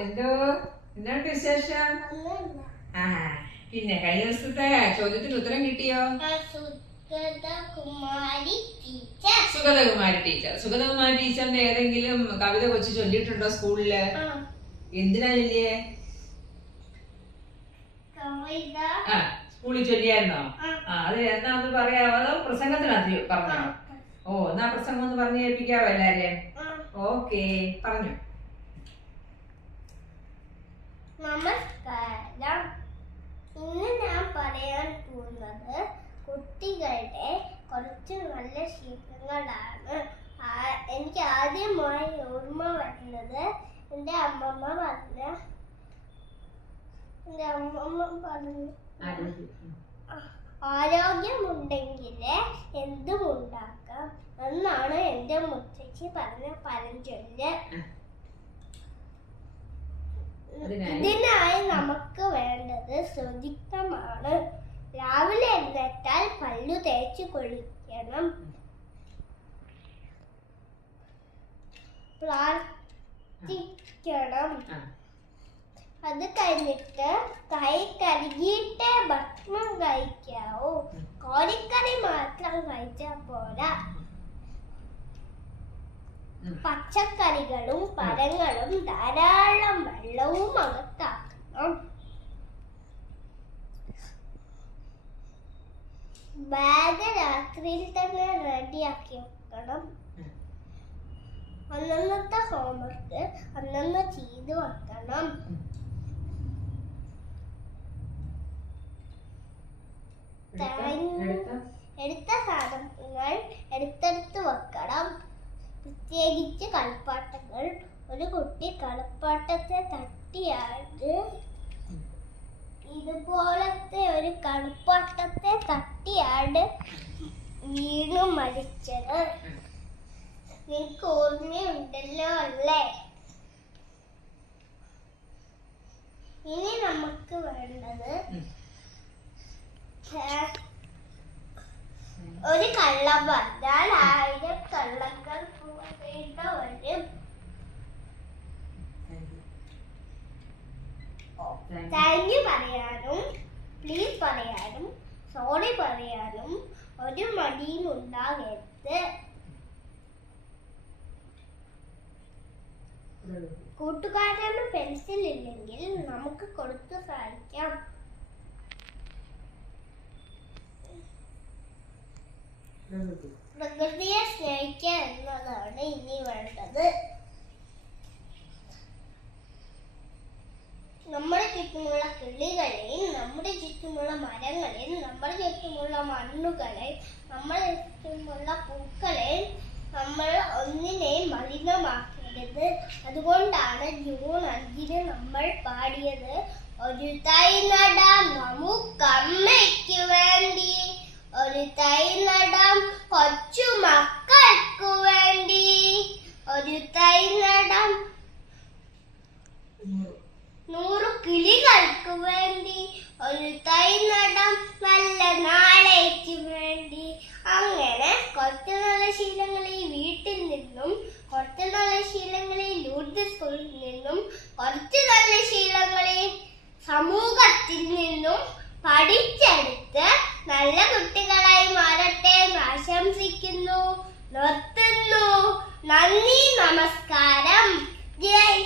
എന്തോ? എന്താണ് വിശേഷം? ആ പിന്നെ കഴിഞ്ഞ ദിവസത്തെ ചോദ്യത്തിന് ഉത്തരം കിട്ടിയോ? സുഗതകുമാരി ടീച്ചർ. സുഗതകുമാരി ടീച്ചറിന്റെ ഏതെങ്കിലും കവിത കൊച്ചു ചൊല്ലിയിട്ടുണ്ടോ സ്കൂളിൽ? എന്തിനാ ചൊല്ലിയേ? കവിത. ആ സ്കൂളിൽ ചൊല്ലിയായിരുന്നോ? ആ. അത് എന്നാന്ന് പറയാവോ? അതോ പ്രസംഗത്തിനകത്ത് പറഞ്ഞോ? ഓ എന്നാ പ്രസംഗം ഒന്ന് പറഞ്ഞു കേൾപ്പിക്കാവോ എല്ലാരെയും? ഓക്കേ പറഞ്ഞു. നമസ്കാരം. ഇന്ന് ഞാൻ പറയാൻ പോകുന്നത് കുട്ടികളുടെ കുറച്ച് നല്ല ശീലങ്ങളാണ്. എനിക്ക് ആദ്യമായി ഓർമ്മ വരുന്നത് എന്റെ അമ്മമ്മ പറഞ്ഞ എന്റെ അമ്മമ്മ പറഞ്ഞു ആരോഗ്യമുണ്ടെങ്കിൽ എന്തും ഉണ്ടാക്കാം. എന്നാണ് എന്റെ മുത്തച്ഛി പറഞ്ഞ പഴഞ്ചൊല്ല്? ഇതിനായി നമുക്ക് വേണ്ടത് ശ്രദ്ധിക്കമാണ് രാവിലെ എഴുന്നേറ്റാൽ പല്ലു തേച്ച് കുളിക്കണം. പ്രാർത്ഥിക്കണം. അത് കഴിഞ്ഞിട്ട് കൈ കഴുകിയിട്ടേ ഭക്ഷണം കഴിക്കാവൂ. കോരിക്കറി മാത്രം കഴിച്ചാൽ പോരാ. പച്ചക്കറികളും പഴങ്ങളും ധാരാളം വെള്ളവും അകത്താക്കണം ബാഗ് രാത്രിയിൽ തന്നെ റെഡിയാക്കി വെക്കണം. അന്നന്നത്തെ ഹോംവർക്ക് അന്നന്ന് ചെയ്തു വെക്കണം. എടുത്ത- സാധനങ്ങൾ എടുത്തെടുത്ത് വെക്കണം. പ്രത്യേകിച്ച് കളിപ്പാട്ടങ്ങൾ ഒരു കുട്ടി കളിപ്പാട്ടത്തെ തട്ടിയാണ് ഇതുപോലത്തെ ഒരു കളിപ്പാട്ടത്തെ തട്ടിയാണ് വീണു മരിച്ചത്. നിനക്ക് ഓർമ്മയുണ്ടല്ലോ അല്ലേ? ഇനി നമുക്ക് വേണ്ടത് ഒരു കള്ളം പറഞ്ഞാൽ ആയിരം കള്ളങ്ങൾ പോകേണ്ട വരും താങ്ക് പറയാനും. പ്ലീസ് പറയാനും. സോറി പറയാനും. ഒരു മടിയും ഉണ്ടാകരുത്. കൂട്ടുകാരന് പെൻസിൽ ഇല്ലെങ്കിൽ നമുക്ക് കൊടുത്തു സഹായിക്കാം. പ്രകൃതിയെ സ്നേഹിക്കുക എന്നതാണ് ഇനി വേണ്ടത് നമ്മുടെ ചുറ്റുമുള്ള കിളികളെയും നമ്മുടെ ചുറ്റുമുള്ള മരങ്ങളെയും നമ്മുടെ ചുറ്റുമുള്ള മണ്ണുകളെയും നമ്മുടെ ചുറ്റുമുള്ള പൂക്കളെയും നമ്മൾ ഒന്നിനെയും മലിനമാക്കരുത്. അതുകൊണ്ടാണ് ജൂൺ അഞ്ചിന് നമ്മൾ പാടിയത് ഒരു തൈ നടാം നമുക്കമ്മയ്ക്ക് വേണ്ടി. ഒരു തൈ നടാം കൊച്ചു മക്കൾക്കു വേണ്ടി ഒരു തൈ നടാം നൂറു വേണ്ടി ഒരു തൈ നടാം നല്ല നാളേക്ക് വേണ്ടി. അങ്ങനെ കുറച്ച് നല്ല ശീലങ്ങളെ വീട്ടിൽ നിന്നും കുറച്ച് നല്ല ശീലങ്ങളെ ലൂർദ് സ്കൂളിൽ നിന്നും കുറച്ച് നല്ല ശീലങ്ങളെ സമൂഹത്തിൽ നിന്നും പഠിച്ചെടുത്ത് നല്ല കുട്ടികളായി മാറട്ടെ എന്ന് ആശംസിക്കുന്നു. നിർത്തുന്നു. നന്ദി നമസ്കാരം. ജയ്